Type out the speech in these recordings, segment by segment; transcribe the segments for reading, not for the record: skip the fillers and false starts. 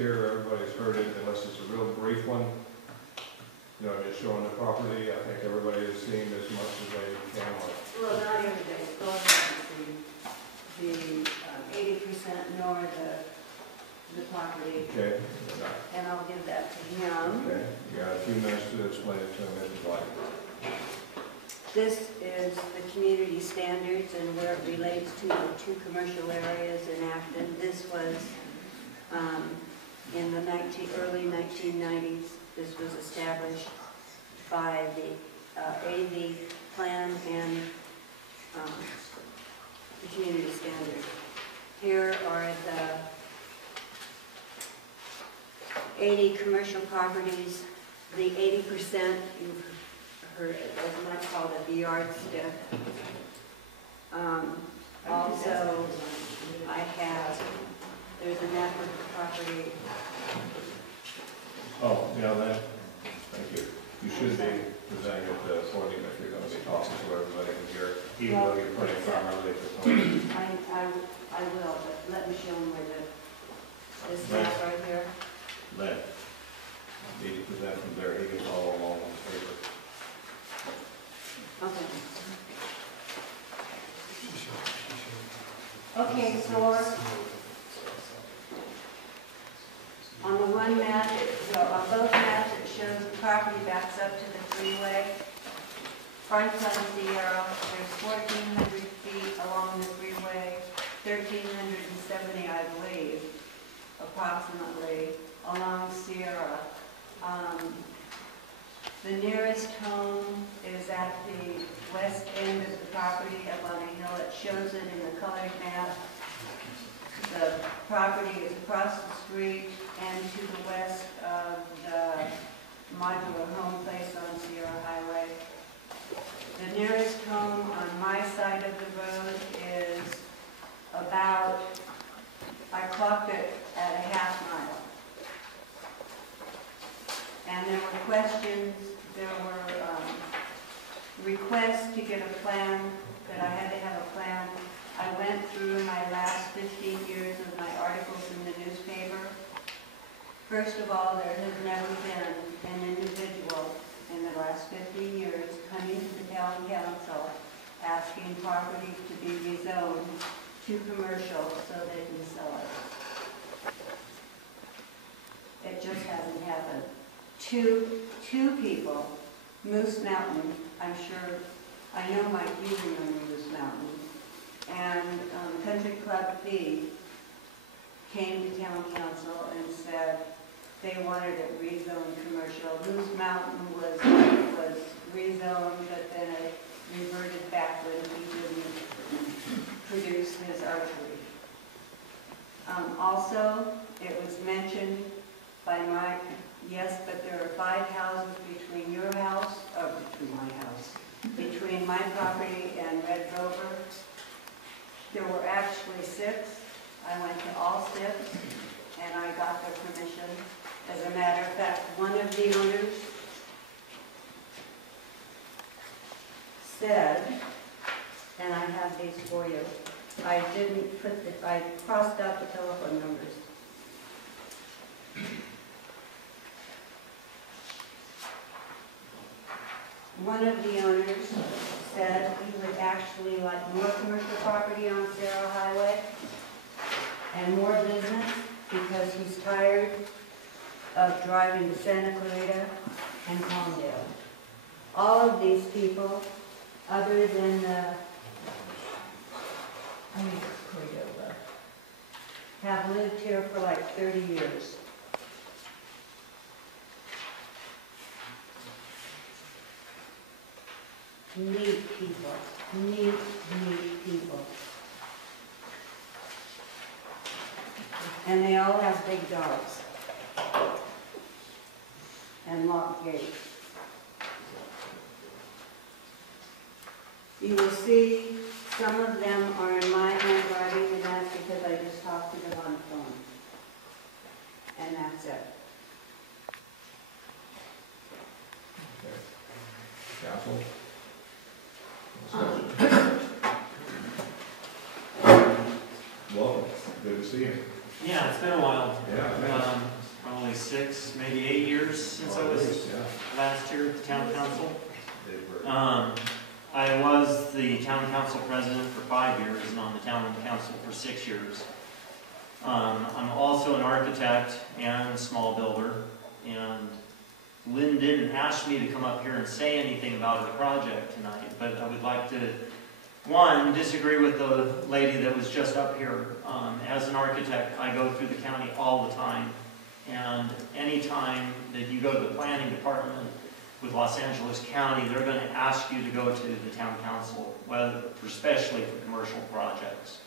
here, everybody's heard it, unless it's a real brief one. You know, just showing the property, I think everybody has seen as much as they can. Well, not everybody, go ahead and see the 80% nor the property, Okay? and I'll give that to him. Okay, you got a few minutes to explain it to him if you'd like. This is the community standards and where it relates to the two commercial areas in Acton. This was in the early 1990s. This was established by the AV plan and the community standards. Here are the 80 commercial properties. The 80%, you've heard, as much called it, the yardstick. Also, there's a map of the property. Oh, yeah, that, thank you. You should be presenting it to the podium if you're going to be talking to everybody in here, even though you're putting primarily at the podium. I will, but let me show them where this map right here. Len, need to present from there, he can follow along on the paper. Okay. Okay, so on the one map, on both maps, it shows the property backs up to the freeway. Front on Sierra, there's 1,400 feet along the freeway, 1,370, I believe, approximately, along Sierra. The nearest home is at the west end of the property up on a hill. It shows it in the colored map. The property is across the street and to the west of the modular home place on Sierra Highway. The nearest home on my side of the road is about, I clocked it at a half mile. And there were questions, there were requests to get a plan, that I had to have a plan. I went through my last 15 years of my articles in the newspaper. First of all, there has never been an individual in the last 15 years coming to the town council asking property to be rezoned to commercial so they can sell it. It just hasn't happened. Two people, Moose Mountain, I'm sure, I know Mike, you remember Moose Mountain, and Country Club Fee came to town council and said they wanted it rezoned commercial. Moose Mountain was rezoned, but then it reverted back when he didn't produce his archery. Also, it was mentioned by Mike, yes, but there are 5 houses between your house, or between my house, between my property and Red Rover. There were actually 6. I went to all 6, and I got their permission. As a matter of fact, one of the owners said, and I have these for you, I crossed out the telephone numbers. One of the owners said he would actually like more commercial property on Sierra Highway and more business because he's tired of driving to Santa Clarita and Palmdale. All of these people, other than Cordova, have lived here for like 30 years. Neat people, neat people. And they all have big dogs and locked gates. You will see some of them are in my handwriting, and that's because I just talked to them on the phone. And that's it. Okay. Council? Welcome. Good to see you. Yeah, it's been a while. Yeah. probably 6, maybe 8 years since I was last year at the town council. I was the town council president for 5 years and on the town council for 6 years. I'm also an architect and small builder, and Lynn didn't ask me to come up here and say anything about the project tonight, but I would like to, one, disagree with the lady that was just up here. As an architect, I go through the county all the time, and anytime that you go to the planning department with Los Angeles County, they're going to ask you to go to the town council, especially for commercial projects.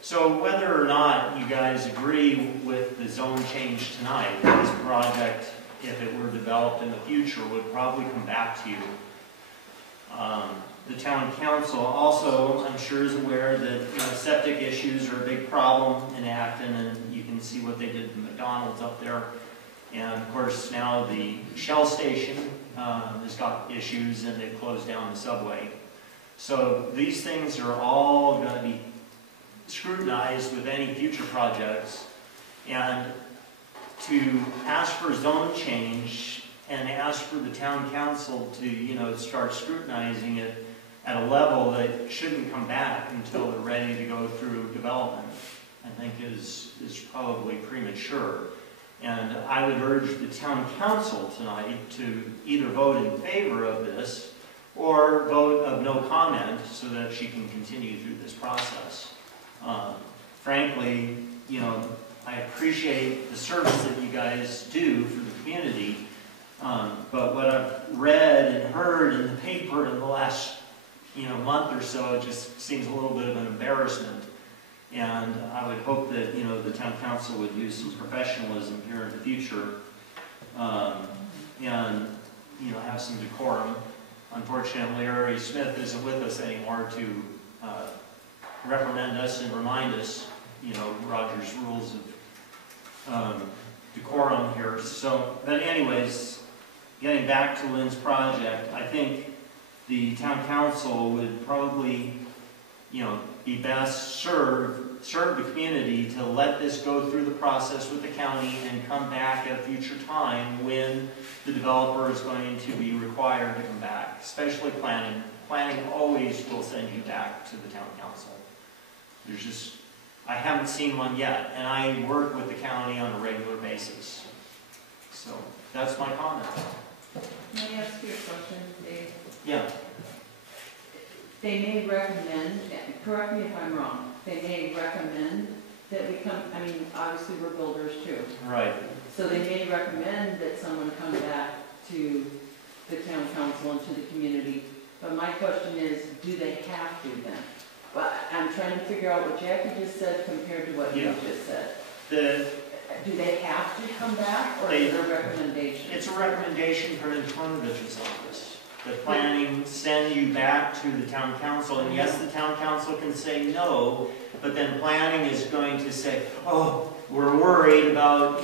So whether or not you guys agree with the zone change tonight, this project, if it were developed in the future, would probably come back to you. The town council also, I'm sure, is aware that septic issues are a big problem in Acton, and you can see what they did to McDonald's up there. And of course now the Shell station has got issues, and they've closed down the subway. So these things are all going to be scrutinized with any future projects, and to ask for zone change and ask for the town council to start scrutinizing it at a level that shouldn't come back until they're ready to go through development, I think is probably premature. And I would urge the town council tonight to either vote in favor of this or vote of no comment so that she can continue through this process. Frankly, I appreciate the service that you guys do for the community, but what I've read and heard in the paper in the last month or so, it just seems a little bit of an embarrassment. And I would hope that the town council would use some professionalism here in the future, and have some decorum. Unfortunately, Larry Smith isn't with us anymore to reprimand us and remind us, Roger's rules of decorum here. So, but anyways, getting back to Lynn's project, I think the town council would probably, be best serve the community to let this go through the process with the county and come back at a future time when the developer is going to be required to come back, especially planning. Planning always will send you back to the town council. I haven't seen one yet, and I work with the county on a regular basis. So that's my comment. May I ask you a question, Dave? Yeah. They may recommend, correct me if I'm wrong, they may recommend that we come, obviously we're builders too. Right. So they may recommend that someone come back to the town council and to the community. But my question is, do they have to then? Well, I'm trying to figure out what Jackie just said compared to what you just said. Do they have to come back, or is it a recommendation? It's a recommendation from Informative's office. The planning send you back to the town council, and yes, the town council can say no, but then planning is going to say, oh, we're worried about,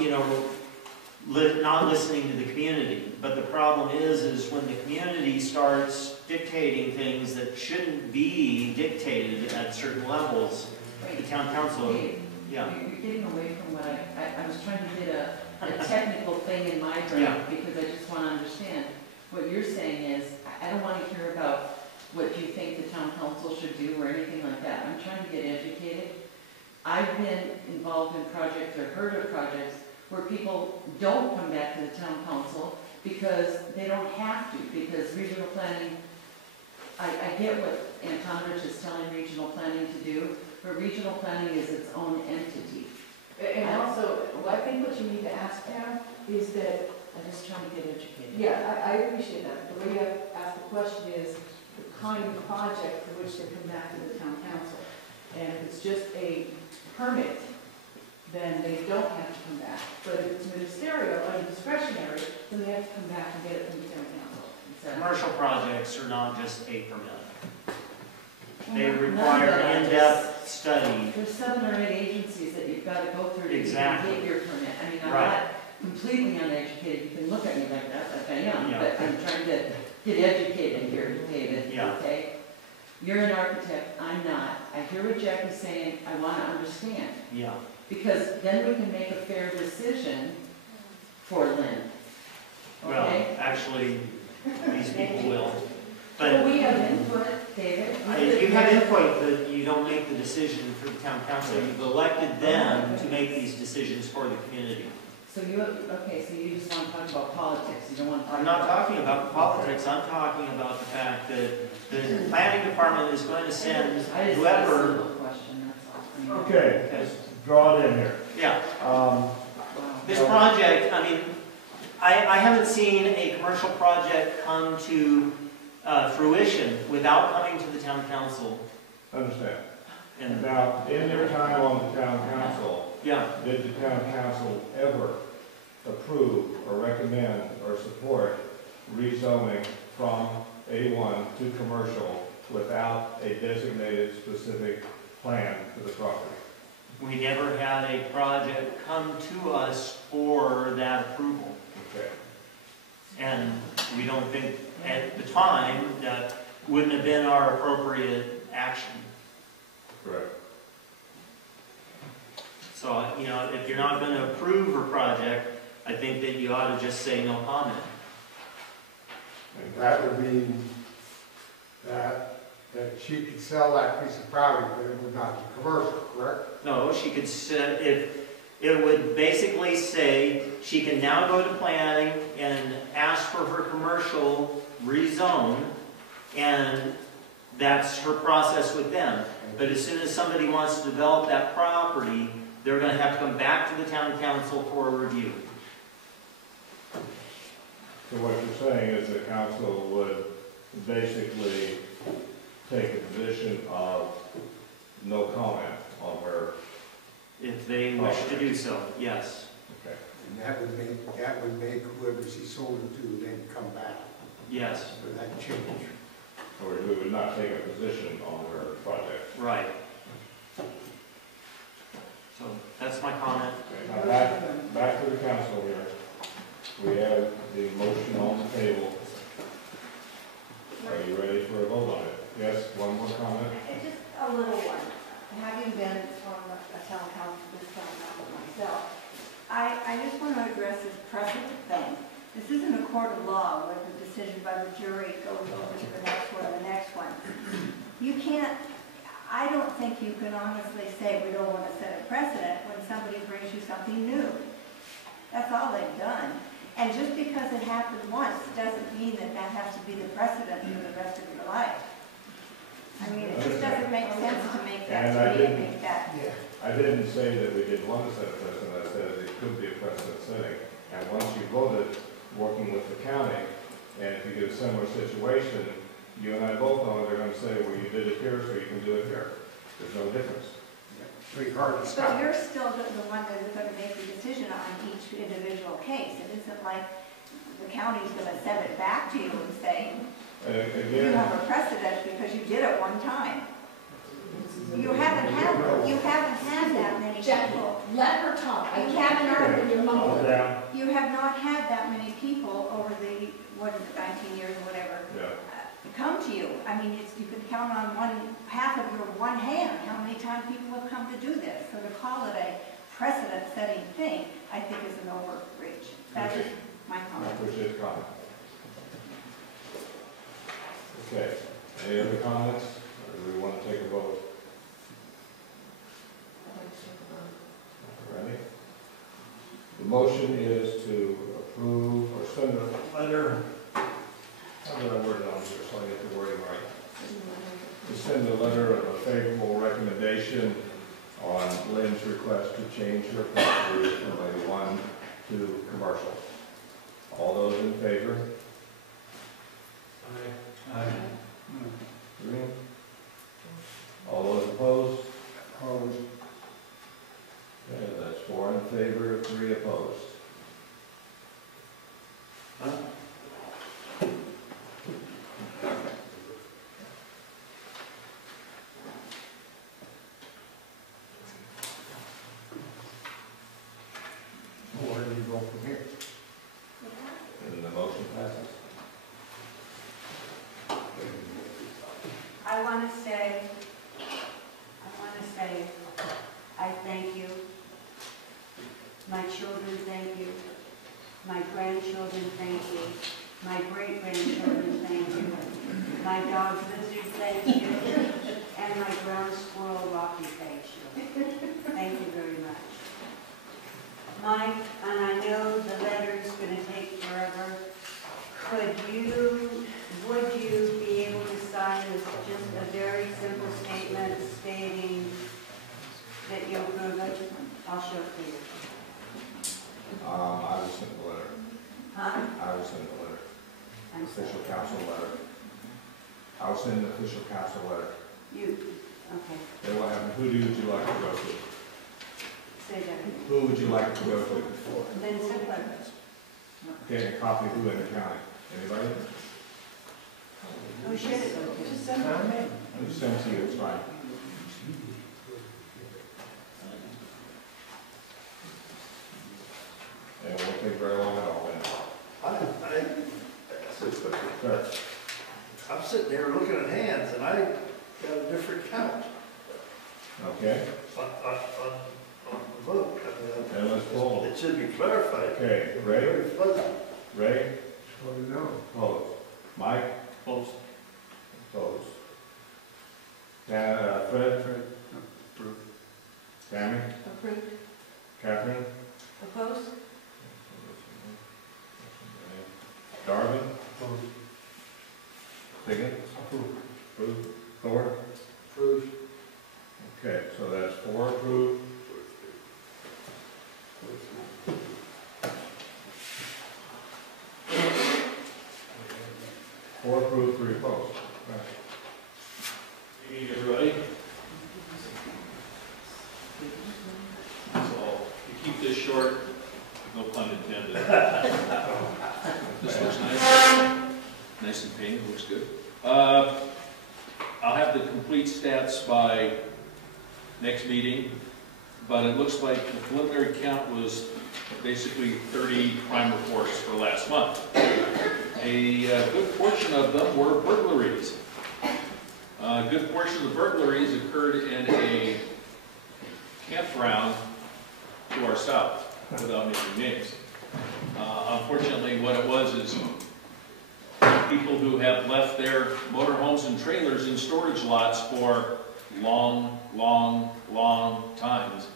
not listening to the community. But the problem is when the community starts dictating things that shouldn't be dictated at certain levels, the town council, You're getting away from what I was trying to get a technical thing in my brain, because I just want to understand. What you're saying is, I don't want to hear about what you think the town council should do or anything like that. I'm trying to get educated. I've been involved in projects or heard of projects where people don't come back to the town council because they don't have to, because regional planning, I get what Antonovich is telling regional planning to do, but regional planning is its own entity. And also, I think what you need to ask Pam is that, I'm just trying to get educated. yeah, I appreciate that. The way you have to ask the question is the kind of project for which they come back to the town council. And if it's just a permit, then they don't have to come back. But if it's ministerial or discretionary, then they have to come back and get it from the town council. commercial projects are not just a permit. They Well, require none of that. in-depth study. There's 7 or 8 agencies that you've got to go through to Exactly. get your permit. I'm Right. not completely uneducated. You can look at me like I am, Yeah. but I'm trying to get educated here, David, Yeah. okay? You're an architect, I'm not. I hear what Jackie's saying, I want to understand. Yeah. Because then we can make a fair decision for Lynn. Well, Okay? actually, these people will. But But we have input, David. you have input, but you don't make the decision for the town council. You've elected them to make these decisions for the community. So you, okay, so you just want to talk about politics, you don't want to talk I'm not about... talking about politics, I'm talking about the fact that the planning department is going to send I just had a whoever. simple question, that's all. Okay, let's draw it in here. Yeah, Wow. this project, I mean, I haven't seen a commercial project come to fruition without coming to the town council. Understand. And, Now, in their time on the town council, yeah, did the town council ever approve or recommend or support rezoning from A1 to commercial without a designated specific plan for the property? we never had a project come to us for that approval. Okay. And we don't think at the time that wouldn't have been our appropriate action. Correct. So, you know, if you're not going to approve a project, I think that you ought to just say no comment. And that would mean that she could sell that piece of property, but it would not be commercial, correct? No, she could, if it would basically say she can now go to planning and ask for her commercial rezone, and that's her process with them. But as soon as somebody wants to develop that property, they're going to have to come back to the town council for a review. So what you're saying is the council would basically take a position of no comment on her. If they wish to do so, yes. Okay. And that would make whoever she sold it to then come back Yes, for that change. Or we would not take a position on her project. right. So that's my comment. Okay, now back to the council here. We have the motion on the table. Are you ready for a vote on it? Yes, one more comment? Just a little one. Having been on a town council, this town council myself, I just want to address this precedent thing. This isn't a court of law where the decision by the jury goes over to the next one and the next one. You can't, I don't think you can honestly say we don't want to set a precedent when somebody brings you something new. That's all they've done. And just because it happened once doesn't mean that that has to be the precedent for the rest of your life. I mean, it just doesn't make sense to make that, And to I me, didn't- make that. I didn't say that we didn't want to set a precedent. I said it could be a precedent setting. And once you voted, working with the county, and if you get a similar situation, you and I both know they're going to say, well, you did it here, so you can do it here. There's no difference. Pretty hard to But stop. you're still the one that is going to make the decision on each individual case. It isn't like the county's going to send it back to you and say, you Again, have a precedent because you did it one time. You haven't had that many Jackie, people. let her talk. I You can't hear her when you're calm mumbling. down. You have not had that many people over the, 19 years or whatever, Yeah. come to you. I mean, you can count on half of your one hand how many times people have come to do this. So to call it a precedent-setting thing, I think is an overreach. That's Okay. my I comment. appreciate the comment. Okay, any other comments? Or do we want to take a vote? Ready? The motion is to approve or send a letter, how did I word it on here so I get the wording right? To send a letter of a favorable recommendation on Lynn's request to change her property from A1 to commercial. All those in favor? Three. All those opposed? Opposed. Okay, that's 4 in favor, 3 opposed. Where do you go from here? And the motion passes. I want to say, I thank you. My children thank you. My grandchildren, thank you. My great-grandchildren, thank you. My dog, Lizzie, thank you. And my ground squirrel, Rocky, thank you. Thank you very much. Mike, and I know the letter's going to take forever. Would you be able to sign this, just a very simple statement stating that you approve it? I'll show it to you. I will send the letter. Huh? I will send the letter. I'm sorry. Official council letter. I will send an official council letter. You, okay, Then what happened? Who would you like to go to? say that again. Who would you like to go to? Vincent Letter. Okay, a copy who in the county? Anybody? Who should it go to? Just send it to me. I'll just send it to you, it's fine. And it won't take very long at all then. Sir, I'm sitting there looking at hands, and I got a different count okay, on the vote. I and let's poll. mean, it should be clarified. Okay, Ray, Very fuzzy. Ray, Well, you know. opposed. Mike, Opposed? opposed. Fred? Approved. Tammy? Approved. Catherine? Opposed? Darvin? Higgins? Approved. Thor? Approved. Okay, so that's 4 approved. Four approved, 3 opposed. Right. Good evening, everybody. So, you keep this short, no pun intended. This looks nice. Nice and painted, looks good. I'll have the complete stats by next meeting, but it looks like the preliminary count was basically 30 crime reports for last month. A good portion of them were burglaries. A good portion of the burglaries occurred in a campground to our south, without naming names. Unfortunately, what it was is people who have left their motorhomes and trailers in storage lots for long, long, long times,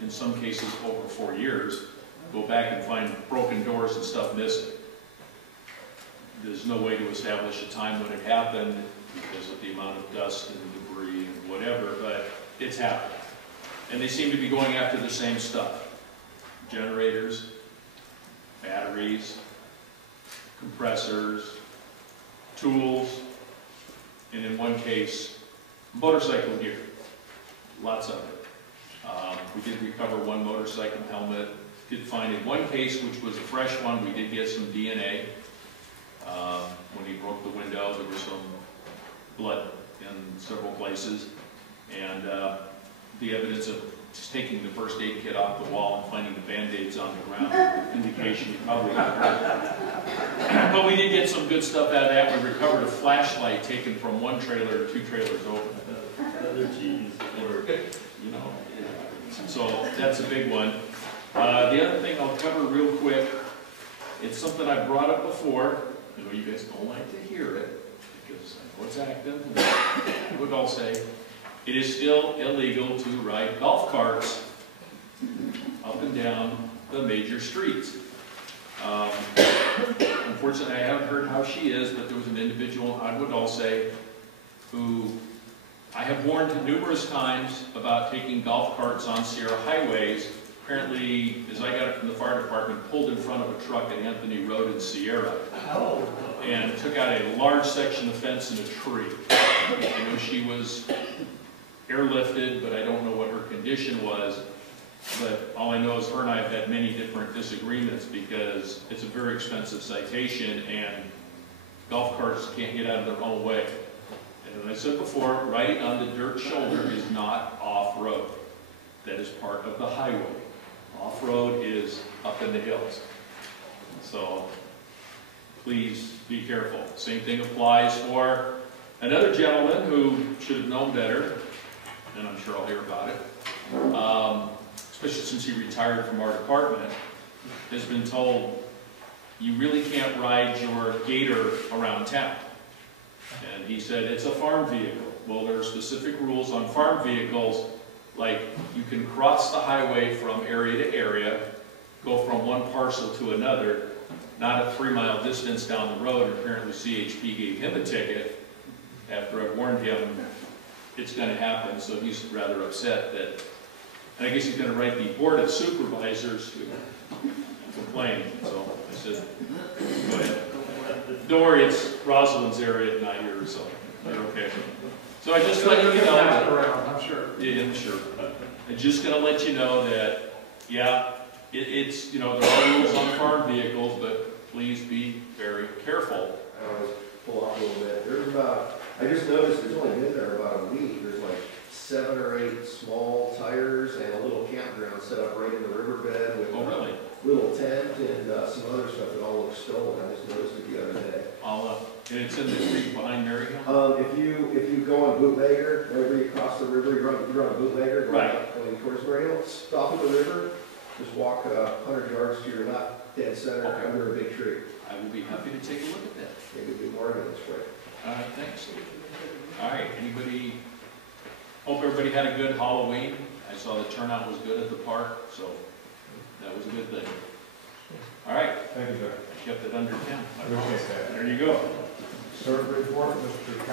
in some cases over 4 years, go back and find broken doors and stuff missing. There's no way to establish a time when it happened because of the amount of dust and debris and whatever, but it's happened. And they seem to be going after the same stuff. Generators, batteries, compressors, tools, and in one case, motorcycle gear. Lots of it. We did recover one motorcycle helmet. Did find in one case, which was a fresh one, we did get some DNA. When he broke the window, there was some blood in several places. And the evidence of just taking the first aid kit off the wall and finding the Band-Aids on the ground, indication he probably got hurt. But we did get some good stuff out of that. We recovered a flashlight taken from one trailer 2 trailers over. Other cheese, or, you know. So that's a big one. The other thing I'll cover real quick, it's something I brought up before. I know you guys don't like to hear it, because I know it's Acton, and would all say, it is still illegal to ride golf carts up and down the major streets. Unfortunately, I haven't heard how she is, but there was an individual, I would all say, who I have warned numerous times about taking golf carts on Sierra highways. Apparently, as I got it from the fire department, pulled in front of a truck at Anthony Road in Sierra and took out a large section of fence and a tree. I know she was airlifted, but I don't know what her condition was. But all I know is her and I have had many different disagreements because it's a very expensive citation and golf carts can't get out of their own way. And as I said before, riding on the dirt shoulder is not off-road. That is part of the highway. Off-road is up in the hills. So please be careful. Same thing applies for another gentleman who should have known better, and I'm sure I'll hear about it, especially since he retired from our department, has been told you really can't ride your gator around town. And he said, it's a farm vehicle. Well, there are specific rules on farm vehicles, like you can cross the highway from area to area, go from one parcel to another, not a 3-mile distance down the road. And apparently CHP gave him a ticket after I warned him it's going to happen, so he's rather upset that, and I guess he's going to write the Board of Supervisors to complain. So I said, go ahead. Don't worry, it's Rosalind's area, not yours, so you're okay. So I just let you know that, around, I'm sure. yeah, I'm sure. I'm just going to let you know that, yeah, it's, you know, there are rules on farm vehicles, but please be very careful. I was pull off a little bit. There's about, I just noticed it's only been there about a week. There's like 7 or 8 small tires and a little campground set up right in the riverbed with Oh, really? a little tent and some other stuff that all looks stolen. I just noticed it the other day. And it's in the creek behind Maryhill? If you go on Bootlegger, whenever you cross the river, you're on Bootlegger, going towards Maryhill, stop at the river, just walk 100 yards to your left, dead center, under a big tree. I will be happy to take a look at that. Maybe do more minutes quick. All right, thanks. All right, anybody, hope everybody had a good Halloween. I saw the turnout was good at the park, so that was a good thing. All right, Thank you, sir. kept it under 10. I appreciate that. There you go. Third report, Mr.